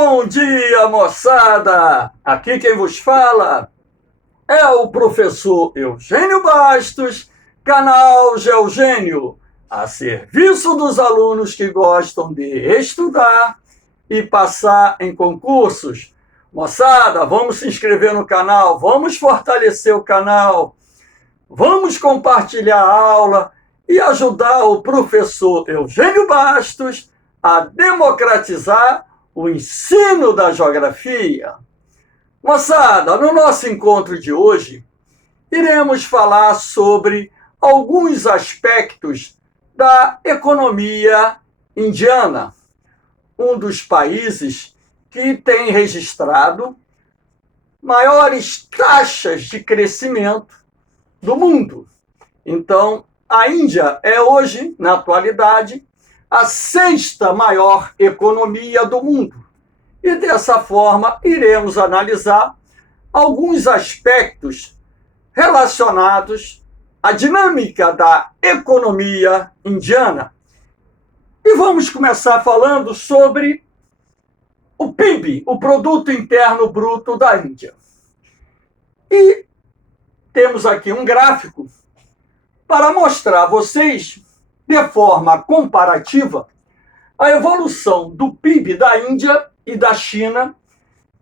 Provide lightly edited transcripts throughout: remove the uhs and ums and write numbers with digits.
Bom dia, moçada! Aqui quem vos fala é o professor Eugênio Bastos, canal Geogênio, a serviço dos alunos que gostam de estudar e passar em concursos. Moçada, vamos se inscrever no canal, vamos fortalecer o canal, vamos compartilhar a aula e ajudar o professor Eugênio Bastos a democratizar o ensino da geografia. Moçada, no nosso encontro de hoje, iremos falar sobre alguns aspectos da economia indiana, um dos países que tem registrado maiores taxas de crescimento do mundo. Então, a Índia é hoje, na atualidade, a sexta maior economia do mundo. E dessa forma, iremos analisar alguns aspectos relacionados à dinâmica da economia indiana. E vamos começar falando sobre o PIB, o Produto Interno Bruto da Índia. E temos aqui um gráfico para mostrar a vocês, de forma comparativa, a evolução do PIB da Índia e da China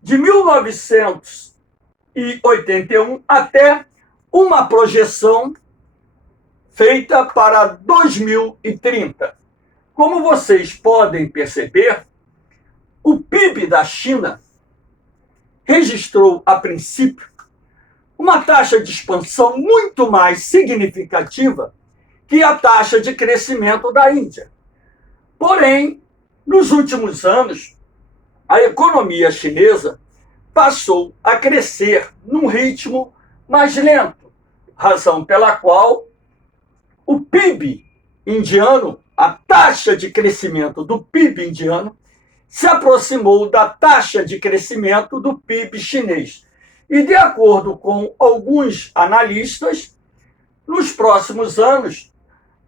de 1981 até uma projeção feita para 2030. Como vocês podem perceber, o PIB da China registrou, a princípio, uma taxa de expansão muito mais significativa que a taxa de crescimento da Índia. Porém, nos últimos anos, a economia chinesa passou a crescer num ritmo mais lento, razão pela qual o PIB indiano, a taxa de crescimento do PIB indiano, se aproximou da taxa de crescimento do PIB chinês. E, de acordo com alguns analistas, nos próximos anos,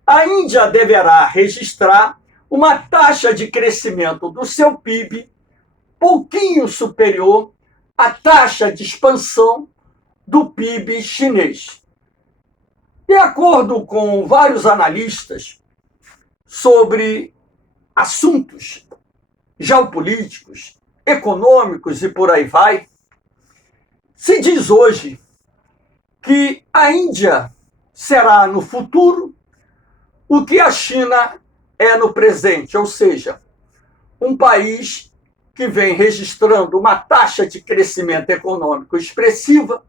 a Índia deverá registrar uma taxa de crescimento do seu PIB pouquinho superior à taxa de expansão do PIB chinês. De acordo com vários analistas sobre assuntos geopolíticos, econômicos e por aí vai, se diz hoje que a Índia será no futuro o que a China é no presente, ou seja, um país que vem registrando uma taxa de crescimento econômico expressiva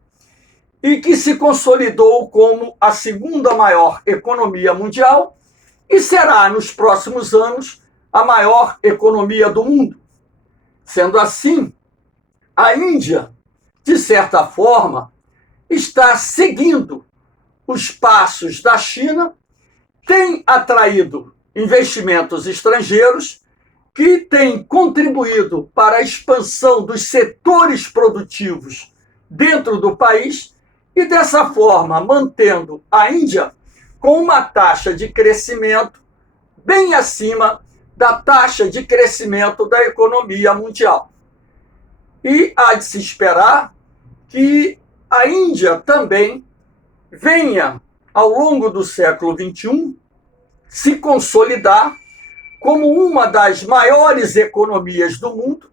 e que se consolidou como a segunda maior economia mundial e será, nos próximos anos, a maior economia do mundo. Sendo assim, a Índia, de certa forma, está seguindo os passos da China, tem atraído investimentos estrangeiros que têm contribuído para a expansão dos setores produtivos dentro do país e, dessa forma, mantendo a Índia com uma taxa de crescimento bem acima da taxa de crescimento da economia mundial. E há de se esperar que a Índia também venha, ao longo do século XXI, se consolidar como uma das maiores economias do mundo,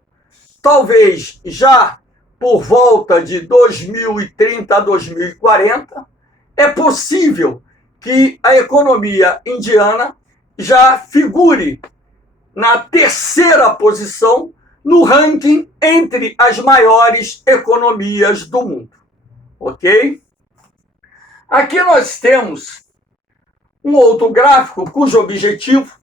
talvez já por volta de 2030 a 2040, é possível que a economia indiana já figure na terceira posição no ranking entre as maiores economias do mundo. Ok? Aqui nós temos um outro gráfico cujo objetivo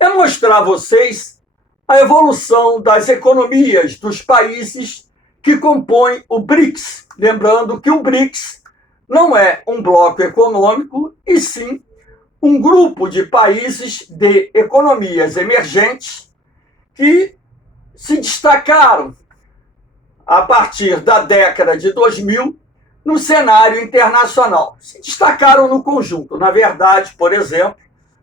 é mostrar a vocês a evolução das economias dos países que compõem o BRICS. Lembrando que o BRICS não é um bloco econômico, e sim um grupo de países de economias emergentes que se destacaram a partir da década de 2000 no cenário internacional. Se destacaram no conjunto. Na verdade, por exemplo,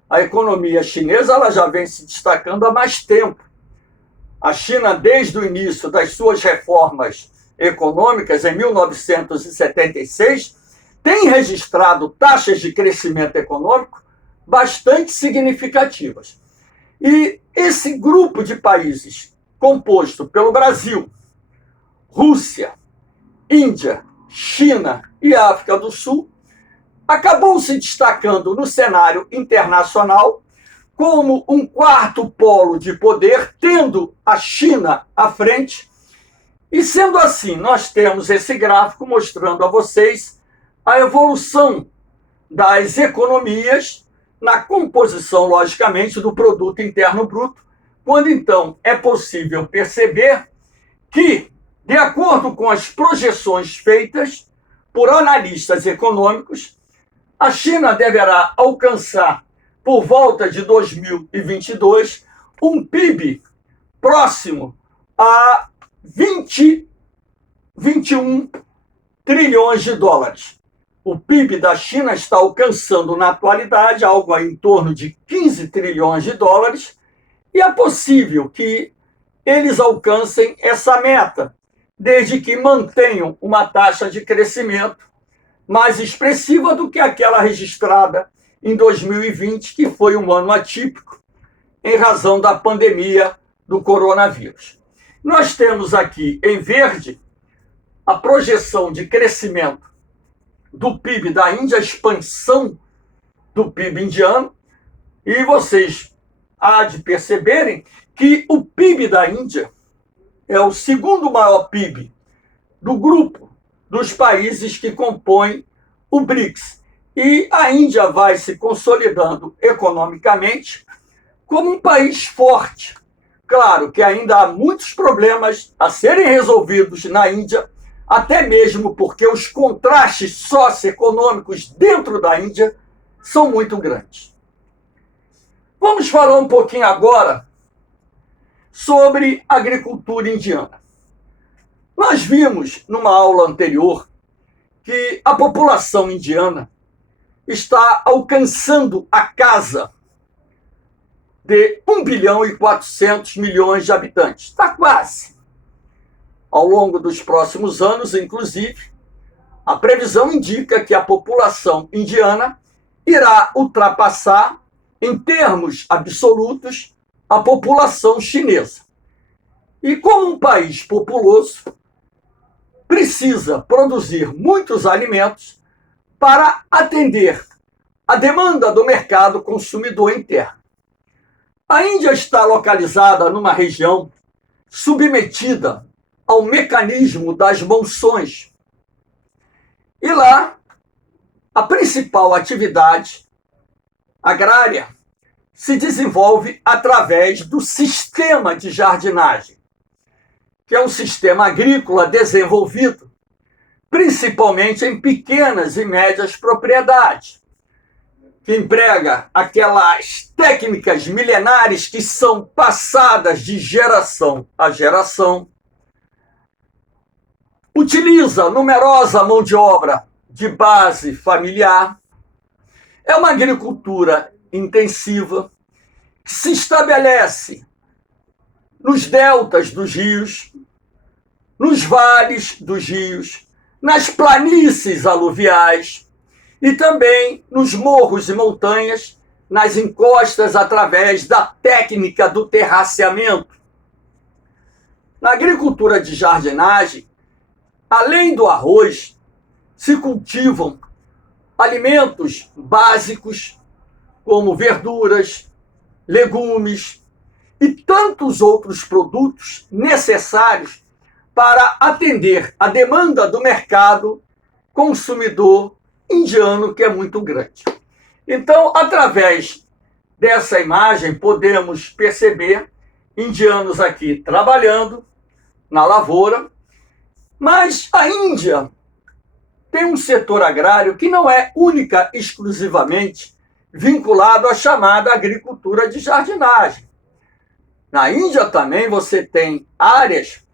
a economia chinesa ela já vem se destacando há mais tempo. A China, desde o início das suas reformas econômicas, em 1976, tem registrado taxas de crescimento econômico bastante significativas. E esse grupo de países, composto pelo Brasil, Rússia, Índia, China e África do Sul, acabou se destacando no cenário internacional como um quarto polo de poder, tendo a China à frente. E sendo assim, nós temos esse gráfico mostrando a vocês a evolução das economias na composição, logicamente, do produto interno bruto, quando então é possível perceber que, de acordo com as projeções feitas por analistas econômicos, a China deverá alcançar, por volta de 2022, um PIB próximo a 21 trilhões de dólares. O PIB da China está alcançando, na atualidade, algo em torno de 15 trilhões de dólares, e é possível que eles alcancem essa meta, desde que mantenham uma taxa de crescimento mais expressiva do que aquela registrada em 2020, que foi um ano atípico, em razão da pandemia do coronavírus. Nós temos aqui, em verde, a projeção de crescimento do PIB da Índia, a expansão do PIB indiano, e vocês há de perceberem que o PIB da Índia é o segundo maior PIB do grupo dos países que compõem o BRICS. E a Índia vai se consolidando economicamente como um país forte. Claro que ainda há muitos problemas a serem resolvidos na Índia, até mesmo porque os contrastes socioeconômicos dentro da Índia são muito grandes. Vamos falar um pouquinho agora sobre agricultura indiana. Nós vimos numa aula anterior que a população indiana está alcançando a casa de 1 bilhão e 400 milhões de habitantes. Está quase. Ao longo dos próximos anos, inclusive, a previsão indica que a população indiana irá ultrapassar, em termos absolutos, a população chinesa. E como um país populoso, precisa produzir muitos alimentos para atender a demanda do mercado consumidor interno. A Índia está localizada numa região submetida ao mecanismo das monções. E lá, a principal atividade agrária se desenvolve através do sistema de jardinagem, que é um sistema agrícola desenvolvido principalmente em pequenas e médias propriedades, que emprega aquelas técnicas milenares que são passadas de geração a geração, utiliza numerosa mão de obra de base familiar, é uma agricultura intensiva, que se estabelece nos deltas dos rios, nos vales dos rios, nas planícies aluviais e também nos morros e montanhas, nas encostas através da técnica do terraceamento. Na agricultura de jardinagem, além do arroz, se cultivam alimentos básicos como verduras, legumes e tantos outros produtos necessários para atender a demanda do mercado consumidor indiano, que é muito grande. Então, através dessa imagem, podemos perceber indianos aqui trabalhando na lavoura, mas a Índia tem um setor agrário que não é única, exclusivamente vinculado à chamada agricultura de jardinagem. Na Índia também você tem áreas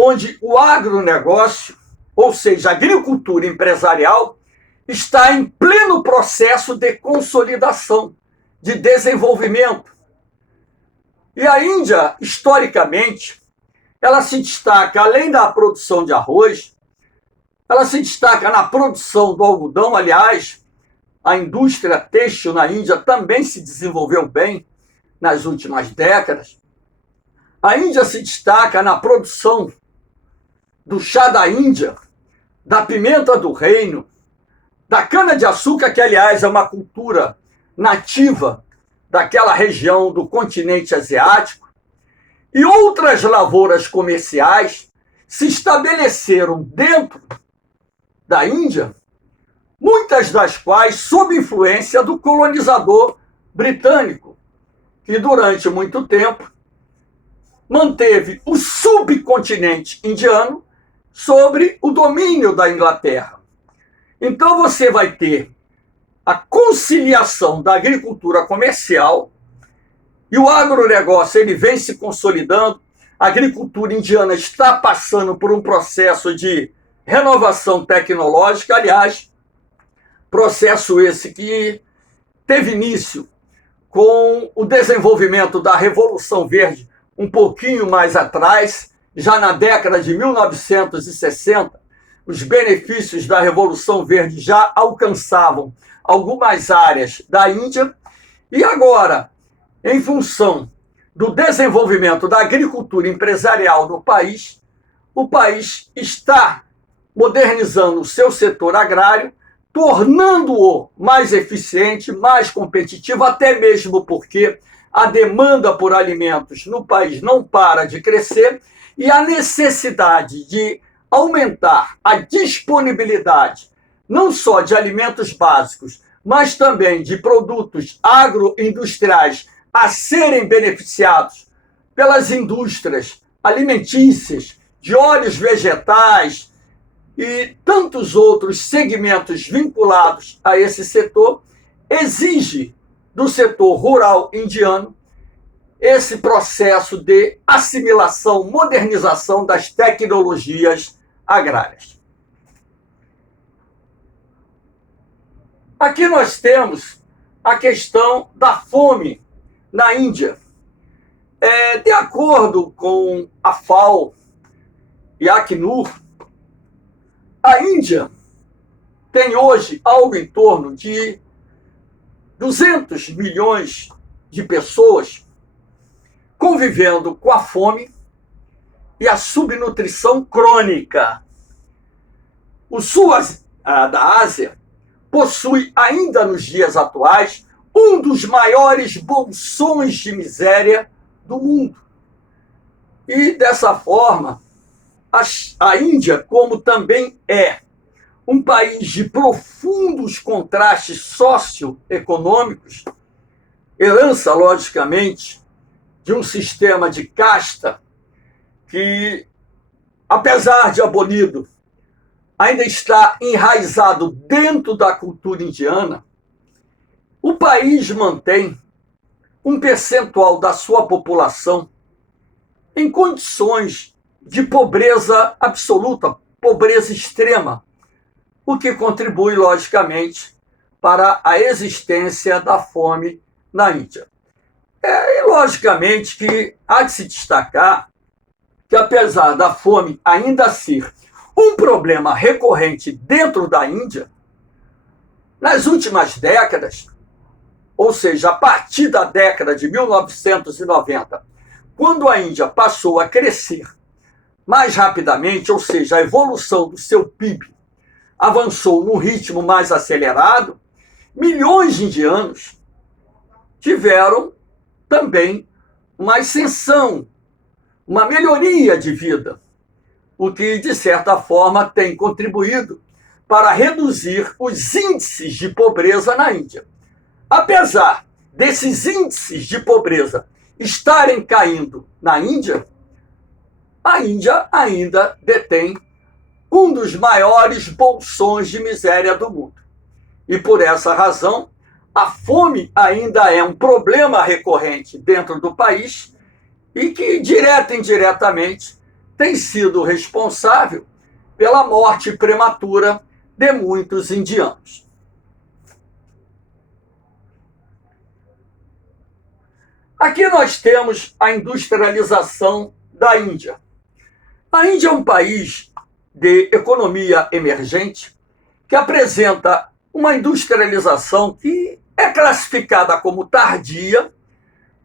onde o agronegócio, ou seja, a agricultura empresarial, está em pleno processo de consolidação, de desenvolvimento. E a Índia, historicamente, ela se destaca, além da produção de arroz, ela se destaca na produção do algodão. Aliás, a indústria têxtil na Índia também se desenvolveu bem nas últimas décadas. A Índia se destaca na produção do chá da Índia, da pimenta do reino, da cana-de-açúcar, que, aliás, é uma cultura nativa daquela região do continente asiático, e outras lavouras comerciais se estabeleceram dentro da Índia, muitas das quais sob influência do colonizador britânico, que durante muito tempo manteve o subcontinente indiano sobre o domínio da Inglaterra. Então você vai ter a conciliação da agricultura comercial, e o agronegócio ele vem se consolidando. A agricultura indiana está passando por um processo de renovação tecnológica, aliás, processo esse que teve início com o desenvolvimento da Revolução Verde um pouquinho mais atrás, já na década de 1960, os benefícios da Revolução Verde já alcançavam algumas áreas da Índia, e agora, em função do desenvolvimento da agricultura empresarial no país, o país está modernizando o seu setor agrário, tornando-o mais eficiente, mais competitivo, até mesmo porque a demanda por alimentos no país não para de crescer, e a necessidade de aumentar a disponibilidade não só de alimentos básicos, mas também de produtos agroindustriais a serem beneficiados pelas indústrias alimentícias, de óleos vegetais e tantos outros segmentos vinculados a esse setor, exige do setor rural indiano esse processo de assimilação, modernização das tecnologias agrárias. Aqui nós temos a questão da fome na Índia. De acordo com a FAO e a Acnur, a Índia tem hoje algo em torno de 200 milhões de pessoas convivendo com a fome e a subnutrição crônica. O sul da Ásia possui, ainda nos dias atuais, um dos maiores bolsões de miséria do mundo. E, dessa forma, a Índia, como também é um país de profundos contrastes socioeconômicos, herança, logicamente, de um sistema de casta que, apesar de abolido, ainda está enraizado dentro da cultura indiana. O país mantém um percentual da sua população em condições de pobreza absoluta, pobreza extrema, o que contribui, logicamente, para a existência da fome na Índia. E, logicamente, que há de se destacar que, apesar da fome ainda ser um problema recorrente dentro da Índia, nas últimas décadas, ou seja, a partir da década de 1990, quando a Índia passou a crescer mais rapidamente, ou seja, a evolução do seu PIB avançou num ritmo mais acelerado, milhões de indianos tiveram também uma ascensão, uma melhoria de vida, o que, de certa forma, tem contribuído para reduzir os índices de pobreza na Índia. Apesar desses índices de pobreza estarem caindo na Índia, a Índia ainda detém um dos maiores bolsões de miséria do mundo. E, por essa razão, a fome ainda é um problema recorrente dentro do país e que, direta e indiretamente, tem sido responsável pela morte prematura de muitos indianos. Aqui nós temos a industrialização da Índia. A Índia é um país de economia emergente que apresenta uma industrialização que é classificada como tardia,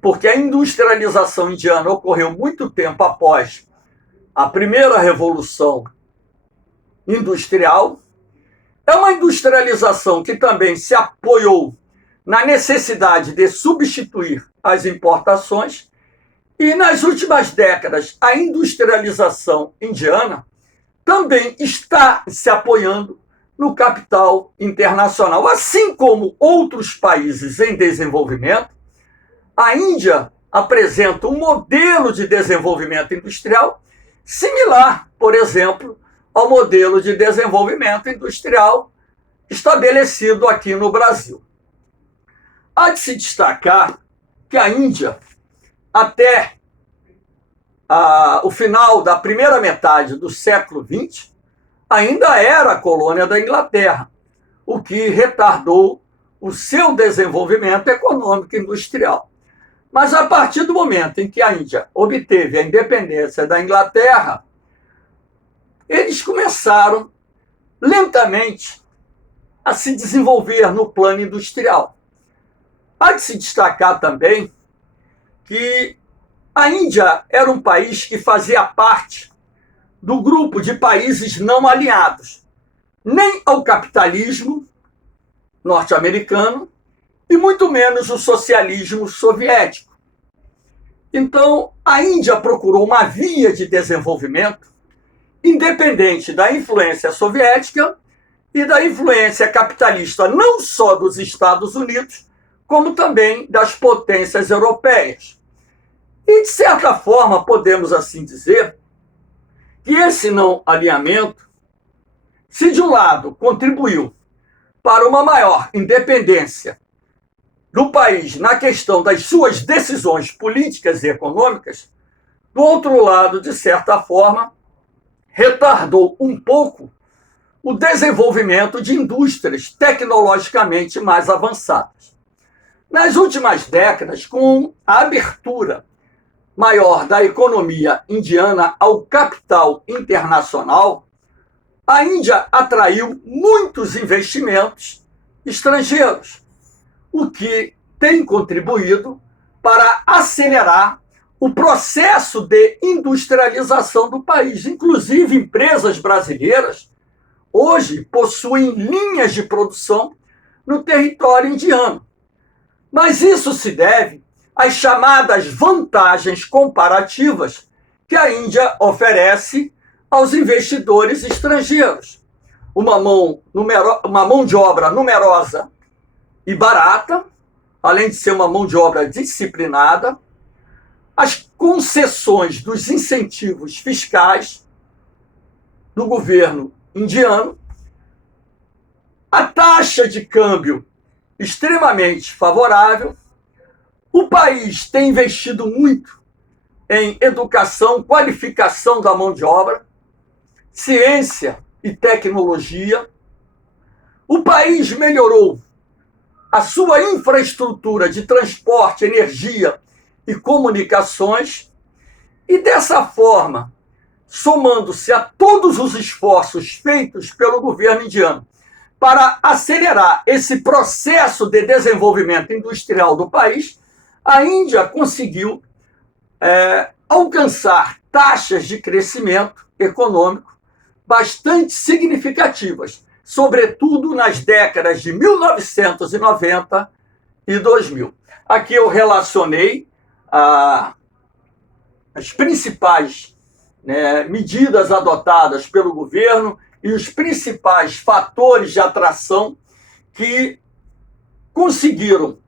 porque a industrialização indiana ocorreu muito tempo após a primeira revolução industrial. É uma industrialização que também se apoiou na necessidade de substituir as importações, e nas últimas décadas a industrialização indiana também está se apoiando no capital internacional. Assim como outros países em desenvolvimento, a Índia apresenta um modelo de desenvolvimento industrial similar, por exemplo, ao modelo de desenvolvimento industrial estabelecido aqui no Brasil. Há de se destacar que a Índia, até o final da primeira metade do século XX, ainda era colônia da Inglaterra, o que retardou o seu desenvolvimento econômico e industrial. Mas a partir do momento em que a Índia obteve a independência da Inglaterra, eles começaram lentamente a se desenvolver no plano industrial. Há de se destacar também que a Índia era um país que fazia parte do grupo de países não alinhados, nem ao capitalismo norte-americano e muito menos o socialismo soviético. Então, a Índia procurou uma via de desenvolvimento independente da influência soviética e da influência capitalista não só dos Estados Unidos, como também das potências europeias. E, de certa forma, podemos assim dizer que esse não alinhamento, se de um lado contribuiu para uma maior independência do país na questão das suas decisões políticas e econômicas, do outro lado, de certa forma, retardou um pouco o desenvolvimento de indústrias tecnologicamente mais avançadas. Nas últimas décadas, com a abertura maior da economia indiana ao capital internacional, a Índia atraiu muitos investimentos estrangeiros, o que tem contribuído para acelerar o processo de industrialização do país. Inclusive, empresas brasileiras hoje possuem linhas de produção no território indiano. Mas isso se deve às chamadas vantagens comparativas que a Índia oferece aos investidores estrangeiros. Uma mão de obra numerosa e barata, além de ser uma mão de obra disciplinada, as concessões dos incentivos fiscais do governo indiano, a taxa de câmbio extremamente favorável. O país tem investido muito em educação, qualificação da mão de obra, ciência e tecnologia. O país melhorou a sua infraestrutura de transporte, energia e comunicações, e dessa forma, somando-se a todos os esforços feitos pelo governo indiano para acelerar esse processo de desenvolvimento industrial do país, a Índia conseguiu alcançar taxas de crescimento econômico bastante significativas, sobretudo nas décadas de 1990 e 2000. Aqui eu relacionei as principais medidas adotadas pelo governo e os principais fatores de atração que conseguiram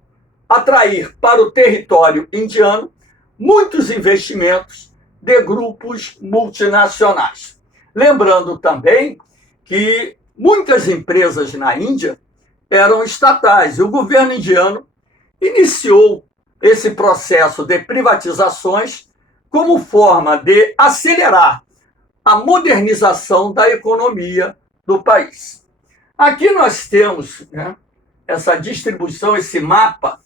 atrair para o território indiano muitos investimentos de grupos multinacionais. Lembrando também que muitas empresas na Índia eram estatais e o governo indiano iniciou esse processo de privatizações como forma de acelerar a modernização da economia do país. Aqui nós temos essa distribuição, esse mapa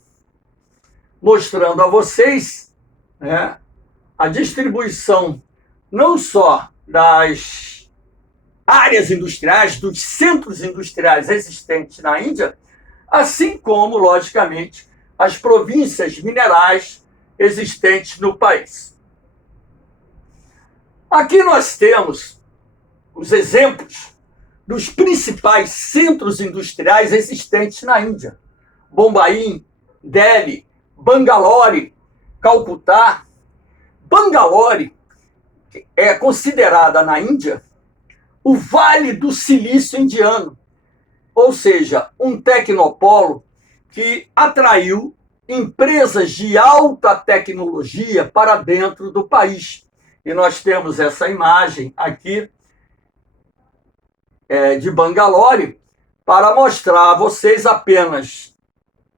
mostrando a vocês, né, a distribuição não só das áreas industriais, dos centros industriais existentes na Índia, assim como, logicamente, as províncias minerais existentes no país. Aqui nós temos os exemplos dos principais centros industriais existentes na Índia: Bombaim, Delhi, Bangalore, Calcutá. Bangalore é considerada na Índia o Vale do Silício indiano, ou seja, um tecnopolo que atraiu empresas de alta tecnologia para dentro do país. E nós temos essa imagem aqui de Bangalore para mostrar a vocês apenas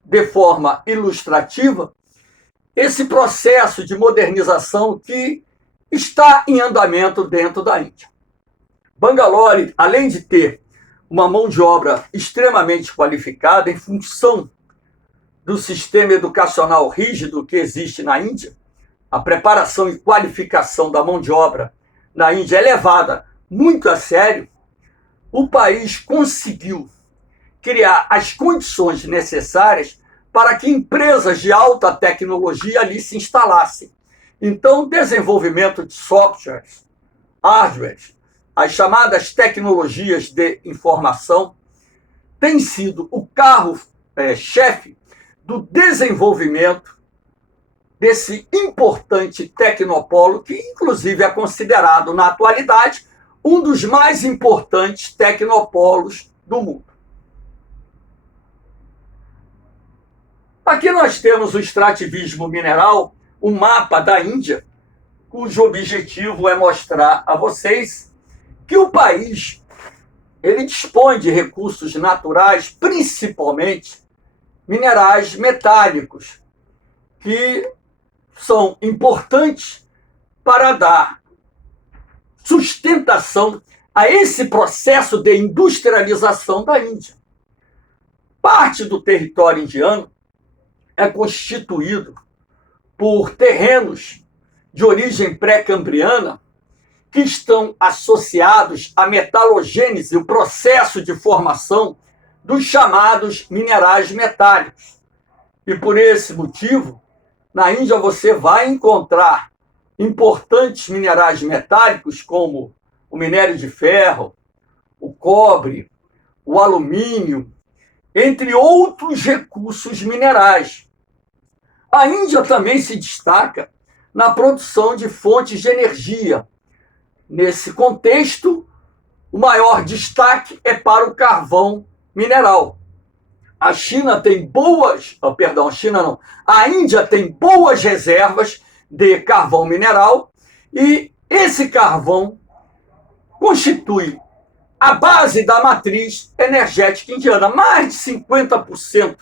de forma ilustrativa esse processo de modernização que está em andamento dentro da Índia. Bangalore, além de ter uma mão de obra extremamente qualificada em função do sistema educacional rígido que existe na Índia, a preparação e qualificação da mão de obra na Índia é levada muito a sério, o país conseguiu criar as condições necessárias para que empresas de alta tecnologia ali se instalassem. Então, o desenvolvimento de softwares, hardwares, as chamadas tecnologias de informação, tem sido o carro-chefe do desenvolvimento desse importante tecnopolo, que inclusive é considerado, na atualidade, um dos mais importantes tecnopolos do mundo. Aqui nós temos o extrativismo mineral, o mapa da Índia, cujo objetivo é mostrar a vocês que o país ele dispõe de recursos naturais, principalmente minerais metálicos, que são importantes para dar sustentação a esse processo de industrialização da Índia. Parte do território indiano é constituído por terrenos de origem pré-cambriana que estão associados à metalogênese, o processo de formação dos chamados minerais metálicos. E por esse motivo, na Índia você vai encontrar importantes minerais metálicos como o minério de ferro, o cobre, o alumínio, entre outros recursos minerais. A Índia também se destaca na produção de fontes de energia. Nesse contexto, o maior destaque é para o carvão mineral. A Índia tem boas reservas de carvão mineral e esse carvão constitui a base da matriz energética indiana. Mais de 50%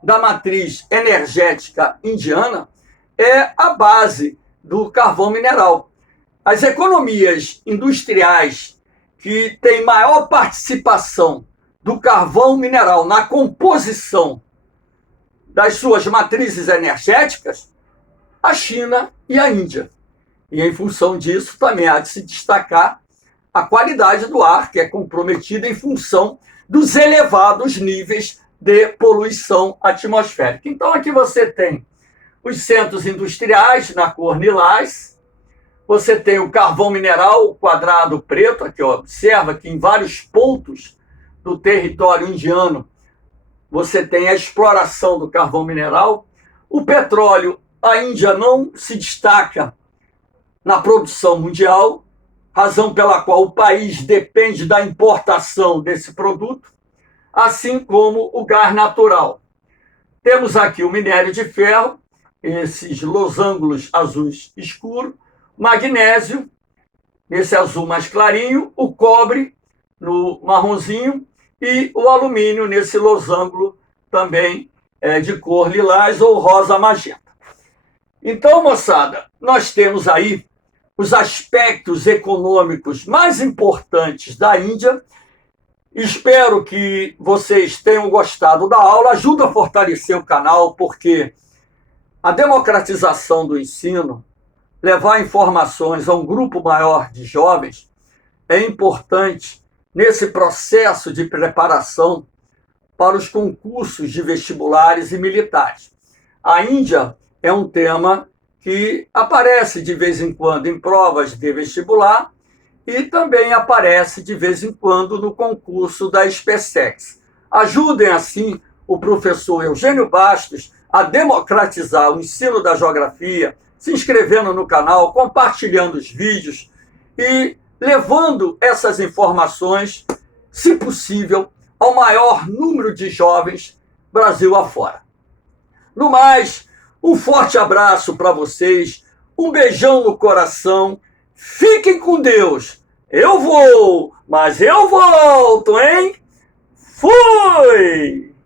da matriz energética indiana é a base do carvão mineral. As economias industriais que têm maior participação do carvão mineral na composição das suas matrizes energéticas, a China e a Índia. E em função disso também há de se destacar a qualidade do ar, que é comprometida em função dos elevados níveis de poluição atmosférica. Então aqui você tem os centros industriais na cor lilás, você tem o carvão mineral, o quadrado preto, aqui observa que em vários pontos do território indiano você tem a exploração do carvão mineral. O petróleo, a Índia não se destaca na produção mundial, razão pela qual o país depende da importação desse produto, assim como o gás natural. Temos aqui o minério de ferro, esses losangos azuis escuros, magnésio, nesse azul mais clarinho, o cobre no marronzinho e o alumínio nesse losango também de cor lilás ou rosa magenta. Então, moçada, nós temos aí os aspectos econômicos mais importantes da Índia. Espero que vocês tenham gostado da aula. Ajuda a fortalecer o canal, porque A democratização do ensino, levar informações a um grupo maior de jovens, é importante nesse processo de preparação para os concursos de vestibulares e militares. A Índia é um tema que aparece de vez em quando em provas de vestibular e também aparece de vez em quando no concurso da SpaceX. Ajudem, assim, o professor Eugênio Bastos a democratizar o ensino da geografia, se inscrevendo no canal, compartilhando os vídeos e levando essas informações, se possível, ao maior número de jovens Brasil afora. No mais, um forte abraço para vocês, um beijão no coração, fiquem com Deus. Eu vou, mas eu volto, hein? Fui!